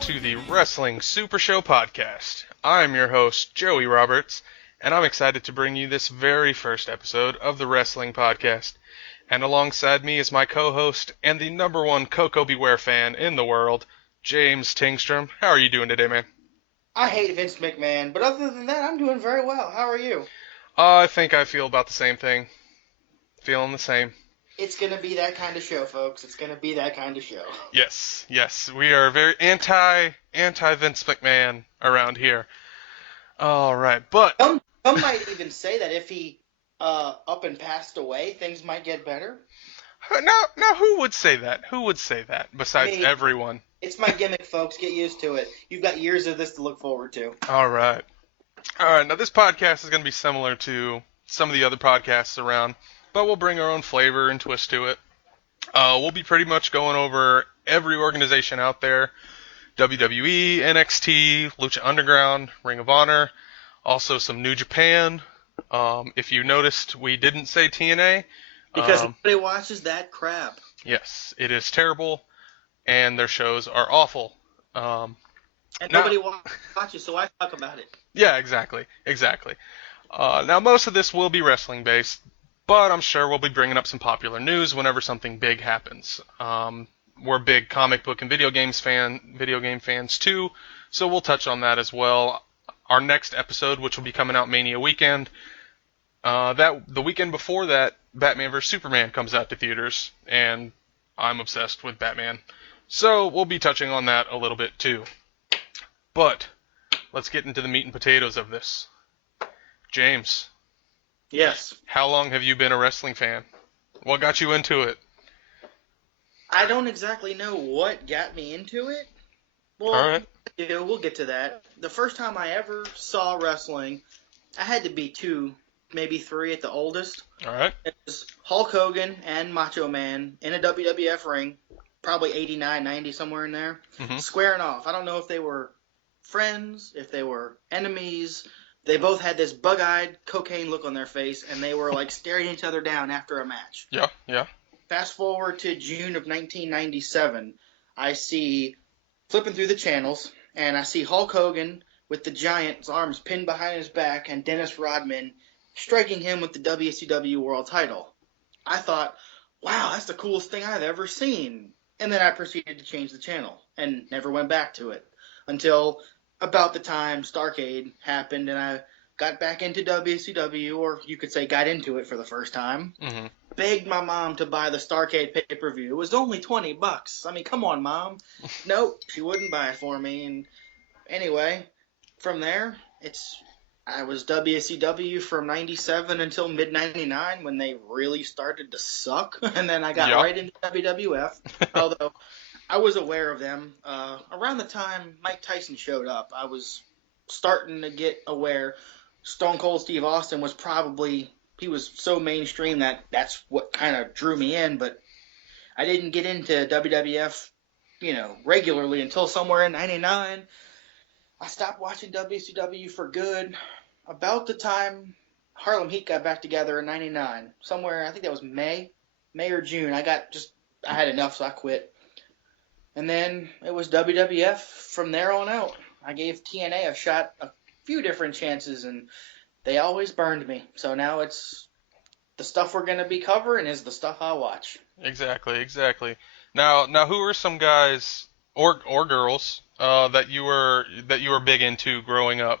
to the Wrestling Supershow podcast. I'm your host, Joey Roberts, and I'm excited to bring you this very first episode of the Wrestling Podcast. And alongside me is my co-host and the number one Coco Beware fan in the world, James Tingstrom. How are you doing today, man? I hate Vince McMahon, but other than that, I'm doing very well. How are you? I think I feel about the same thing. Feeling the same. It's going to be that kind of show, folks. It's going to be that kind of show. Yes. We are very anti Vince McMahon around here. All right, but Some might even say that if he up and passed away, things might get better. now, who would say that? Who would say that besides Me. everyone? It's my gimmick, folks. Get used to it. You've got years of this to look forward to. All right. Now this podcast is going to be similar to some of the other podcasts around, but we'll bring our own flavor and twist to it. We'll be pretty much going over every organization out there: WWE, NXT, Lucha Underground, Ring of Honor, also some New Japan. If you noticed, we didn't say TNA. Because nobody watches that crap. Yes, it is terrible, and their shows are awful. And nobody watches, so I talk about it. Yeah, exactly. Now, most of this will be wrestling based, but I'm sure we'll be bringing up some popular news whenever something big happens. We're big comic book and video game fans too, so we'll touch on that as well. Our next episode, which will be coming out Mania weekend, the weekend before that, Batman vs Superman comes out to theaters, and I'm obsessed with Batman, so we'll be touching on that a little bit too. But let's get into the meat and potatoes of this. James. Yes. How long have you been a wrestling fan? What got you into it? I don't exactly know what got me into it. Well, All right. Yeah, we'll get to that. The first time I ever saw wrestling, I had to be 2, maybe 3 at the oldest. All right. It was Hulk Hogan and Macho Man in a WWF ring, probably 89, 90, somewhere in there, squaring off. I don't know if they were friends, if they were enemies. They both had this bug-eyed cocaine look on their face, and they were like staring each other down after a match. Yeah. Fast forward to June of 1997, I see, flipping through the channels, and I see Hulk Hogan with the Giant's arms pinned behind his back and Dennis Rodman striking him with the WCW World title. I thought, wow, that's the coolest thing I've ever seen. And then I proceeded to change the channel and never went back to it until about the time Starrcade happened and I got back into WCW, or you could say got into it for the first time. Begged my mom to buy the Starrcade pay-per-view. It was only $20. I mean, come on, Mom. Nope, she wouldn't buy it for me. And anyway, from there, I was WCW from 97 until mid-99 when they really started to suck. And then I got right into WWF, although I was aware of them. Around the time Mike Tyson showed up, I was starting to get aware. Stone Cold Steve Austin was he was so mainstream that's what kind of drew me in, but I didn't get into WWF, regularly until somewhere in 99. I stopped watching WCW for good about the time Harlem Heat got back together in 99. Somewhere, I think that was May or June. I had enough, so I quit. And then it was WWF from there on out. I gave TNA a shot a few different chances, and they always burned me. So now it's the stuff we're going to be covering is the stuff I watch. Exactly. Now, who are some guys or girls that you were big into growing up?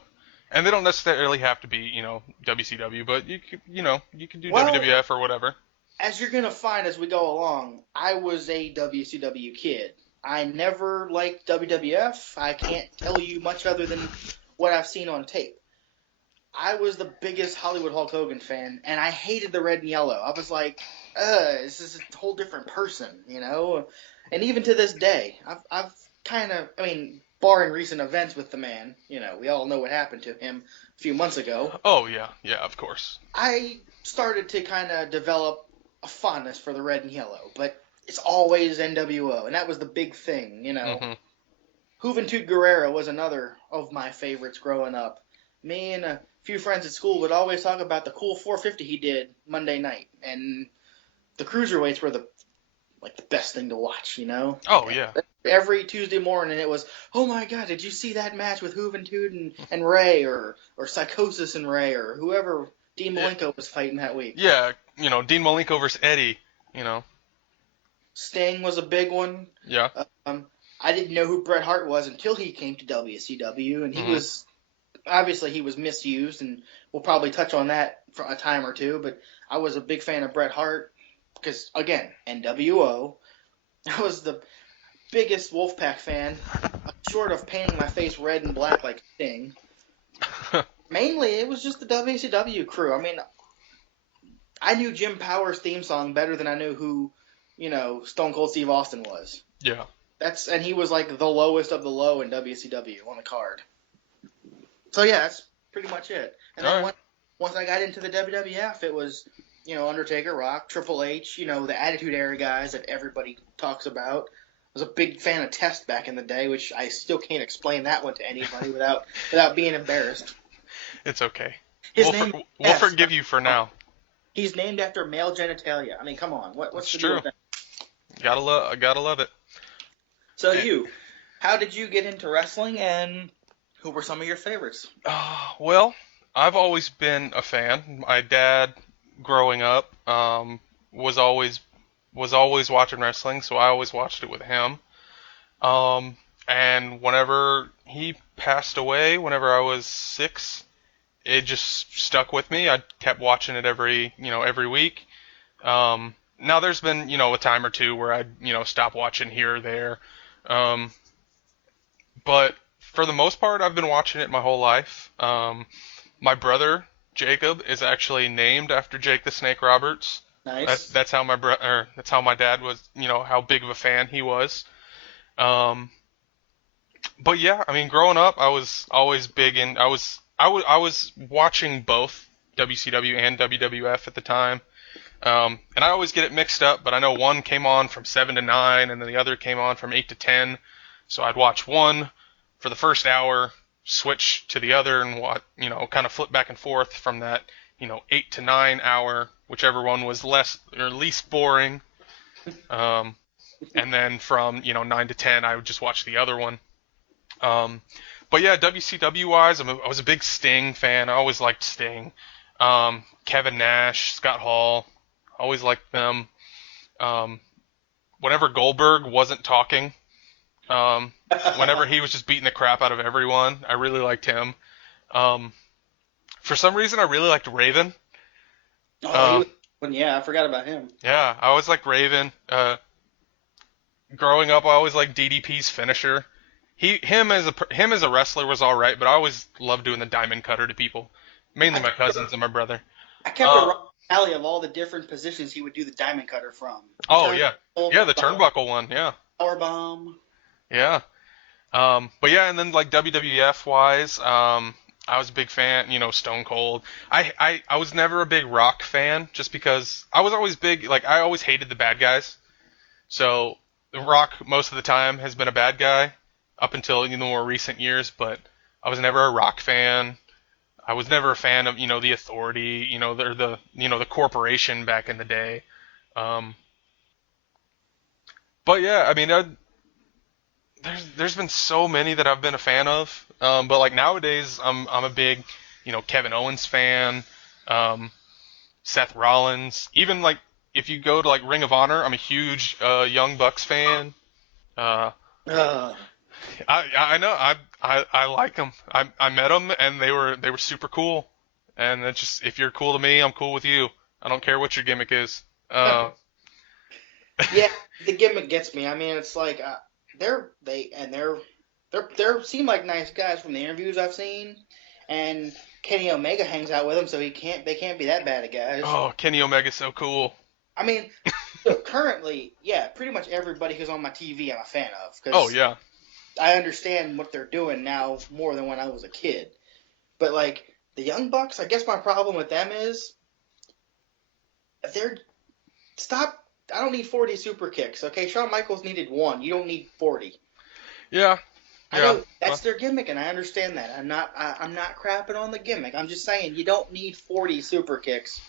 And they don't necessarily have to be, WCW, but you could do WWF or whatever. As you're going to find as we go along, I was a WCW kid. I never liked WWF. I can't tell you much other than what I've seen on tape. I was the biggest Hollywood Hulk Hogan fan, and I hated the red and yellow. I was like, this is a whole different person, And even to this day, I've kind of, barring recent events with the man, we all know what happened to him a few months ago. Oh, yeah, of course. I started to kind of develop a fondness for the red and yellow, but it's always NWO, and that was the big thing, Juventud Guerrera was another of my favorites growing up. Me and a few friends at school would always talk about the cool 450 he did Monday night, and the cruiserweights were the best thing to watch, Oh, yeah. Every Tuesday morning it was, oh my God, did you see that match with Juventud and Ray, or Psychosis and Ray, or whoever Dean Yeah, Malenko was fighting that week? yeah, Dean Malenko versus Eddie. You know, Sting was a big one. yeah. Um, I didn't know who Bret Hart was until he came to WCW, and he Hmm. was obviously he was misused, and we'll probably touch on that for a time or two. But I was a big fan of Bret Hart because, again, NWO. I was the biggest Wolfpack fan, short of painting my face red and black like Sting. Mainly, it was just the WCW crew. I mean, I knew Jim Power's theme song better than I knew who, Stone Cold Steve Austin was. Yeah. And he was like the lowest of the low in WCW on the card. So yeah, that's pretty much it. And All then right. once I got into the WWF, it was, Undertaker, Rock, Triple H, the Attitude Era guys that everybody talks about. I was a big fan of Test back in the day, which I still can't explain that one to anybody without being embarrassed. It's okay. His name is We'll Test. forgive you for now. He's named after male genitalia. I mean, come on, what's It's the deal true. with that? Gotta love it. So Eh, how did you get into wrestling, and who were some of your favorites? well, I've always been a fan. My dad, growing up, was always was always watching wrestling, so I always watched it with him. And whenever he passed away, whenever I was 6, it just stuck with me. I kept watching it every week. Now there's been, a time or two where I, stop watching here or there. Um, but for the most part, I've been watching it my whole life. My brother Jacob is actually named after Jake the Snake Roberts. Nice. That's how my dad was, how big of a fan he was. Um, but yeah, I mean, growing up, I was always big in. I was watching both WCW and WWF at the time. And I always get it mixed up, but I know one came on from 7 to 9, and then the other came on from 8 to 10. So I'd watch one for the first hour, switch to the other, and kind of flip back and forth from that, 8 to 9 hour, whichever one was less or least boring. Um, and then from, 9 to 10, I would just watch the other one. Um, but yeah, WCW wise, I was a big Sting fan. I always liked Sting. Kevin Nash, Scott Hall, always liked them. Um, Whenever Goldberg wasn't talking, um, whenever he was just beating the crap out of everyone, I really liked him. Um, for some reason, I really liked Raven. Oh, Uh, yeah, I forgot about him. yeah, I always liked Raven. Growing up, I always liked DDP's finisher. Him as a wrestler was all right, but I always loved doing the diamond cutter to people, mainly I my cousins and my brother. I kept a Uh, running tally of all the different positions he would do the diamond cutter from. oh yeah, Turnbuckle, yeah, the turnbuckle one, yeah, power bomb. yeah. But yeah, and then like WWF wise, I was a big fan, Stone Cold. I was never a big Rock fan just because I was always big, like I always hated the bad guys. So the Rock most of the time has been a bad guy up until the more recent years, but I was never a Rock fan. I was never a fan of, the Authority, the corporation back in the day. Um, but yeah, I mean, there's been so many that I've been a fan of. But like nowadays, I'm a big, Kevin Owens fan, um, Seth Rollins. Even like if you go to like Ring of Honor, I'm a huge Young Bucks fan. Uh, Uh, I know I like them. I met them and they were super cool. And it's just if you're cool to me, I'm cool with you. I don't care what your gimmick is. yeah, the gimmick gets me. I mean, it's like they're seem like nice guys from the interviews I've seen, and Kenny Omega hangs out with them, so they can't be that bad of guys. Oh, Kenny Omega's so cool. I mean, so currently, yeah, pretty much everybody who's on my TV I'm a fan of Oh because yeah. I understand what they're doing now more than when I was a kid. But like the Young Bucks, I guess my problem with them is they're stop. I don't need 40 super kicks. Okay, Shawn Michaels needed one. You don't need 40. Yeah. I Yeah. know that's their gimmick, and I understand that. I'm not crapping on the gimmick. I'm just saying you don't need 40 super kicks.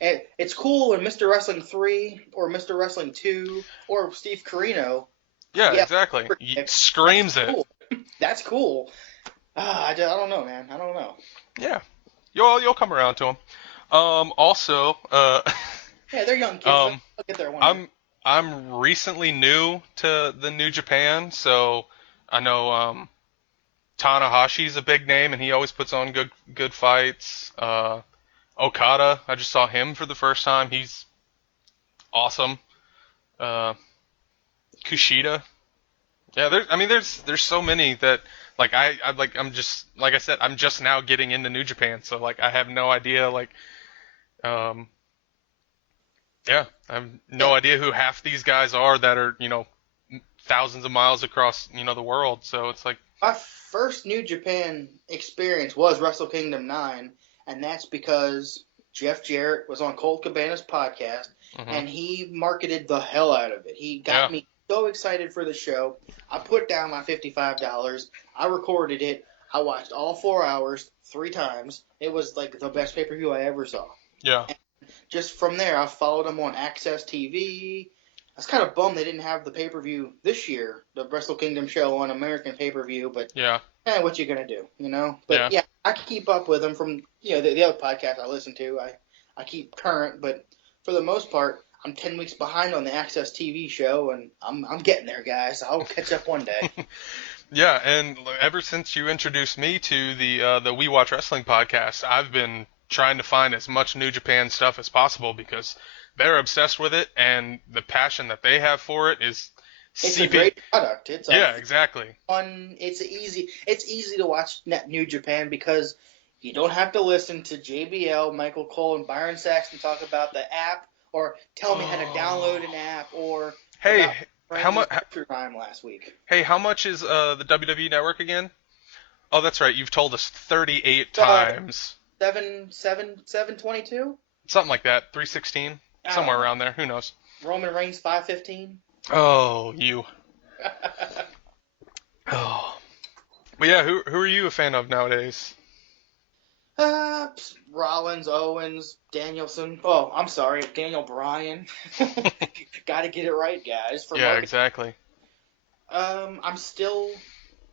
And it's cool when Mr. Wrestling 3 or Mr. Wrestling 2 or Steve Corino Yeah, Yeah, exactly. that's Screams it. cool. That's cool. I don't know, man. I don't know. Yeah, you'll come around to them. Also, Yeah, they're young kids. They'll um, get there one day. I'm I'm recently new to the New Japan, so I know Tanahashi's a big name, and he always puts on good fights. Okada, I just saw him for the first time. He's awesome. Uh, Kushida, yeah. There's so many that like I'm just like I said, I'm just now getting into New Japan, so like I have no idea um yeah, I have no Yeah, idea who half these guys are that are thousands of miles across the world. So it's like my first New Japan experience was Wrestle Kingdom 9, and that's because Jeff Jarrett was on Colt Cabana's podcast, mhm, and he marketed the hell out of it. He got yeah, me so excited for the show. I put down my $55. I recorded it. I watched all 4 hours 3 times. It was like the best pay per view I ever saw. yeah, Just from there, I followed them on Access TV. I was kind of bummed they didn't have the pay per view this year, the Wrestle Kingdom show on American pay per view, but yeah, what you gonna do, you know? But yeah. yeah, I keep up with them from the other podcast I listen to. I keep current, but for the most part, I'm 10 weeks behind on the Access TV show, and I'm getting there, guys. I'll catch up one day. Yeah, and ever since you introduced me to the We Watch Wrestling podcast, I've been trying to find as much New Japan stuff as possible because they're obsessed with it, and the passion that they have for it is It's a seeping. great product. It's a Yeah, exactly. fun. It's easy to watch New Japan because you don't have to listen to JBL, Michael Cole, and Byron Saxton talk about the app or tell me how to download an app or Hey, about how Friends' much? Adventure Time last week. Hey, how much is the WWE Network again? Oh, that's right. You've told us 38 Uh, times. 722. Something like that. 316, I don't somewhere know. around there. Who knows? Roman Reigns 515. Oh, you. Oh. But yeah, who are you a fan of nowadays? Rollins, Owens, Danielson. Oh, I'm sorry, Daniel Bryan. Got to get it right, guys. For Yeah, market, exactly. I'm still.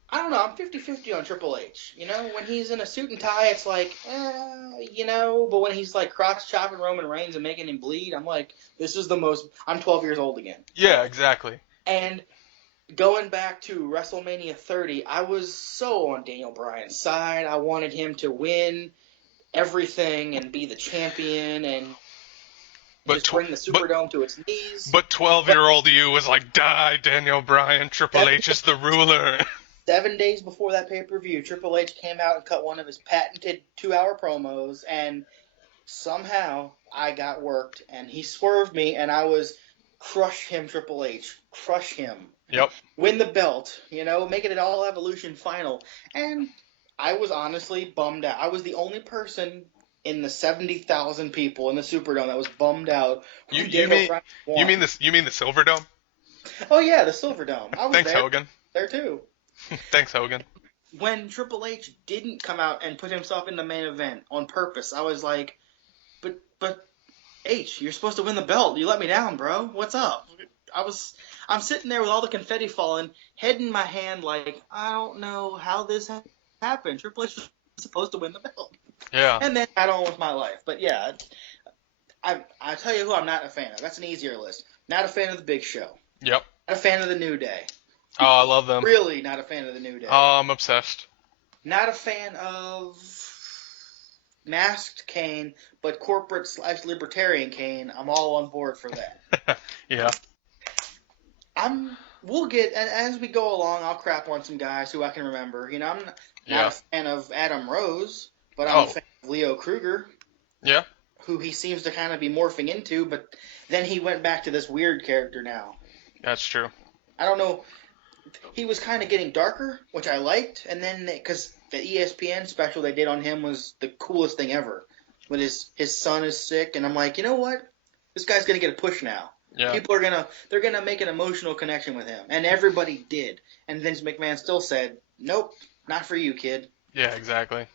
I don't know. I'm 50-50 on Triple H. When he's in a suit and tie, it's like, But when he's like cross chopping Roman Reigns and making him bleed, I'm like, this is the most. I'm 12 years old again. Yeah, exactly. And going back to WrestleMania 30, I was so on Daniel Bryan's side. I wanted him to win everything and be the champion and But just tw- bring the but Superdome to its knees. but But 12-year-old you was like, die, Daniel Bryan. Triple seven, H is the ruler. 7 days before that pay-per-view, Triple H came out and cut one of his patented 2-hour promos, and somehow I got worked, and he swerved me, and I was crush him, Triple H, crush him, Yep. win the belt, make it an All Evolution final, and I was honestly bummed out. I was the only person in the 70,000 people in the Superdome that was bummed out You when you Daniel mean Bryan you won. mean this you mean the Silver Dome? Oh yeah, the Silverdome. I was Thanks, there Hogan. too. Thanks, Hogan. When Triple H didn't come out and put himself in the main event on purpose, I was like, but H, you're supposed to win the belt. You let me down, bro. What's up? I'm sitting there with all the confetti falling, head in my hand, like I don't know how this happened. Triple H was supposed to win the belt, Yeah. and then got on with my life. But yeah, I tell you who I'm not a fan of. That's an easier list. Not a fan of the Big Show. Yep. Not a fan of the New Day. Oh, I love them. Really not a fan of the New Day. Oh, I'm obsessed. Not a fan of Masked Kane, but corporate / libertarian Kane. I'm all on board for that. Yeah. We'll get, and as we go along, I'll crap on some guys who I can remember. I'm not Yeah. a fan of Adam Rose, but I'm a Oh. fan of Leo Kruger, Yeah. who he seems to kind of be morphing into, but then he went back to this weird character now. That's true. I don't know. He was kind of getting darker, which I liked, and then because the ESPN special they did on him was the coolest thing ever. When his son is sick, and I'm like, you know what? This guy's gonna get a push now. Yeah. People are gonna make an emotional connection with him, and everybody did. And Vince McMahon still said, nope, not for you, kid. Yeah, exactly.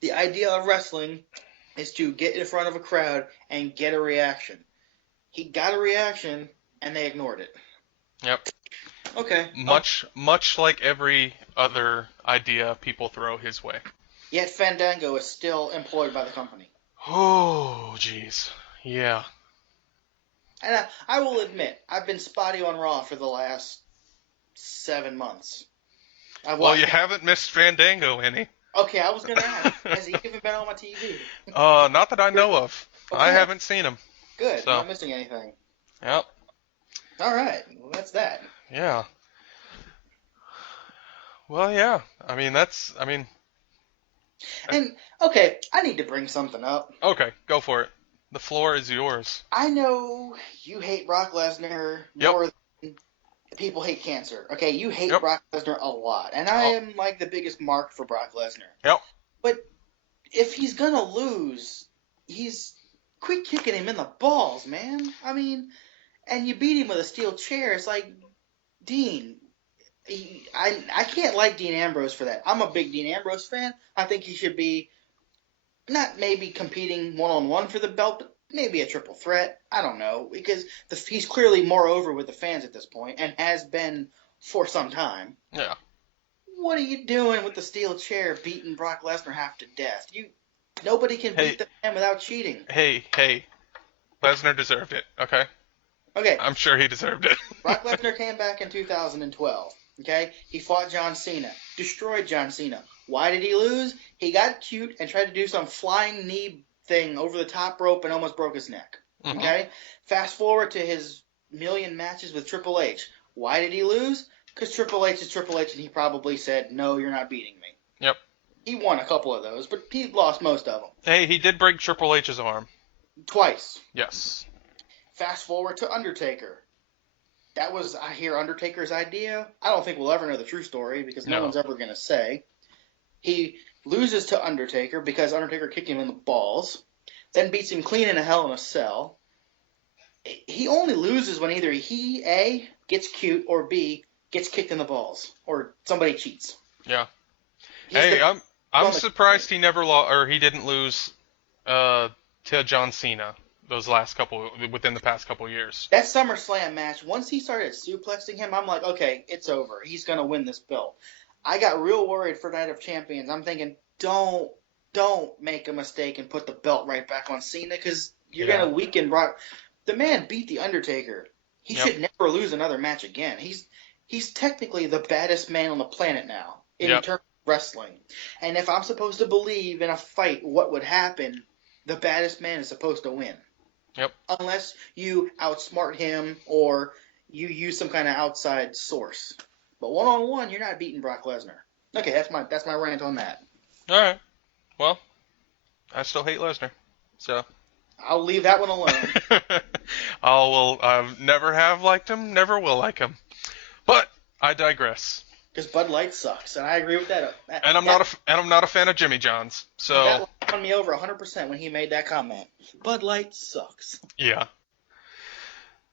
The idea of wrestling is to get in front of a crowd and get a reaction. He got a reaction, and they ignored it. Yep. Okay. Much like every other idea people throw his way. Yet Fandango is still employed by the company. Oh, jeez. Yeah. And I will admit, I've been spotty on Raw for the last 7 months. I've Well, you watched. haven't missed Fandango any. Okay, I was gonna ask, has he even been on my TV? Not that I know of. I Okay, haven't seen him. good. So, Not missing anything. yep. All right, well, that's that. Yeah. Well, yeah. And okay, I need to bring something up. Okay, go for it. The floor is yours. I know you hate Brock Lesnar Yep. more than people hate cancer. Okay, you hate Yep. Brock Lesnar a lot, and I Oh, am like the biggest mark for Brock Lesnar. yep. But if he's gonna lose, he's quit kicking him in the balls, man. I mean, and you beat him with a steel chair. It's like Dean. I can't like Dean Ambrose for that. I'm a big Dean Ambrose fan. I think he should be not maybe competing one on one for the belt, but maybe a triple threat. I don't know because he's clearly more over with the fans at this point and has been for some time. Yeah. What are you doing with the steel chair, beating Brock Lesnar half to death? Nobody can Hey, beat the man without cheating. hey. Lesnar deserved it. Okay. Okay, I'm sure he deserved it. Brock Lesnar came back in 2012. Okay, he fought John Cena, destroyed John Cena. Why did he lose? He got cute and tried to do some flying knee thing over the top rope and almost broke his neck. Mhm. Okay, fast forward to his million matches with Triple H. Why did he lose? Because Triple H is Triple H, and he probably said, "No, you're not beating me." Yep. He won a couple of those, but he lost most of them. Hey, he did break Triple H's arm. Twice. Yes. Fast forward to Undertaker. That was, I hear, Undertaker's idea. I don't think we'll ever know the true story because no No. one's ever going to say. He loses to Undertaker because Undertaker kicked him in the balls, then beats him clean in a Hell in a Cell. He only loses when either he, A, gets cute, or B, gets kicked in the balls, or somebody cheats. Yeah. He's Hey, the I'm surprised he never lost or he didn't lose to John Cena within the past couple years. That SummerSlam match, once he started suplexing him, I'm like, okay, it's over. He's going to win this belt. I got real worried for Night of Champions. I'm thinking, don't make a mistake and put the belt right back on Cena because you're going to weaken Brock. The man beat The Undertaker. He should never lose another match again. He's technically the baddest man on the planet now in terms of wrestling. And if I'm supposed to believe in a fight what would happen, the baddest man is supposed to win. Yep. Unless you outsmart him or you use some kind of outside source. But one-on-one, you're not beating Brock Lesnar. Okay, that's my rant on that. All right. Well, I still hate Lesnar, so I'll leave that one alone. I've never have liked him, never will like him. But I digress. Because Bud Light sucks, and I agree with that. And I'm not a fan of Jimmy John's. So that won me over 100% when he made that comment. Bud Light sucks. Yeah.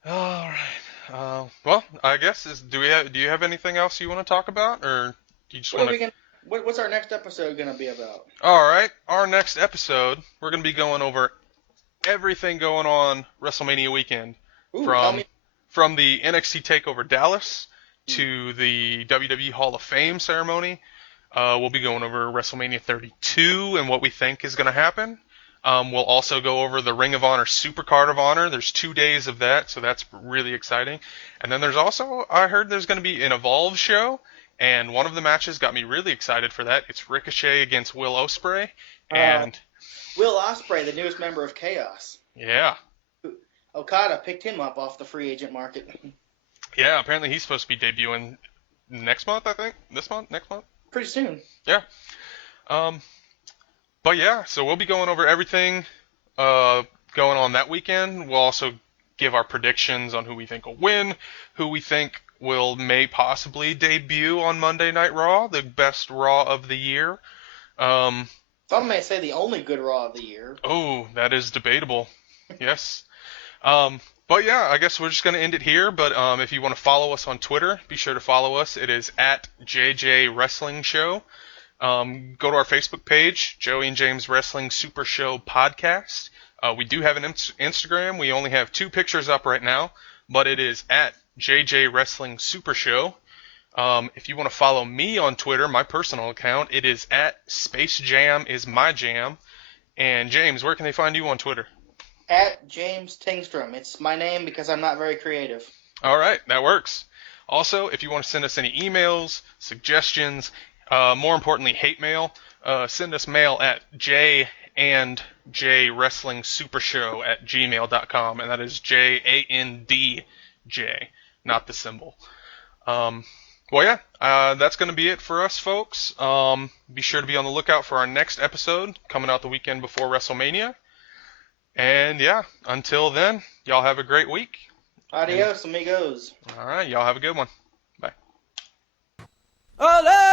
All right. Well, I guess do you have anything else you want to talk about, or do you just want to? What's our next episode gonna be about? All right. Our next episode, we're gonna be going over everything going on WrestleMania weekend, Ooh, tell me. from the NXT Takeover Dallas to the WWE Hall of Fame ceremony. We'll be going over WrestleMania 32 and what we think is going to happen. We'll also go over the Ring of Honor Supercard of Honor. There's 2 days of that, so that's really exciting. And then there's also, I heard there's going to be an Evolve show, and one of the matches got me really excited for that. It's Ricochet against Will Ospreay, and Will Ospreay, the newest member of Chaos. Yeah. Okada picked him up off the free agent market. Yeah, apparently he's supposed to be debuting next month, I think. This month? Next month? Pretty soon. Yeah. But yeah, so we'll be going over everything going on that weekend. We'll also give our predictions on who we think will win, who we think may possibly debut on Monday Night Raw, the best Raw of the year. Some may say the only good Raw of the year. Oh, that is debatable. Yes. But yeah, I guess we're just going to end it here. But if you want to follow us on Twitter, be sure to follow us. It is at JJ Wrestling Show. Go to our Facebook page, Joey and James Wrestling Super Show Podcast. We do have an Instagram. We only have 2 pictures up right now, but it is at JJ Wrestling Super Show. If you want to follow me on Twitter, my personal account, it is at Space Jam is my jam. And James, where can they find you on Twitter? At James Tingstrom. It's my name because I'm not very creative. All right, that works. Also, if you want to send us any emails, suggestions, more importantly, hate mail, send us mail at jandjwrestlingsupershow at gmail.com, and that is JANDJ, not the symbol. Well, yeah, that's going to be it for us, folks. Be sure to be on the lookout for our next episode coming out the weekend before WrestleMania. And yeah, until then, y'all have a great week. And Adios, amigos. all right, y'all have a good one. Bye. Ole!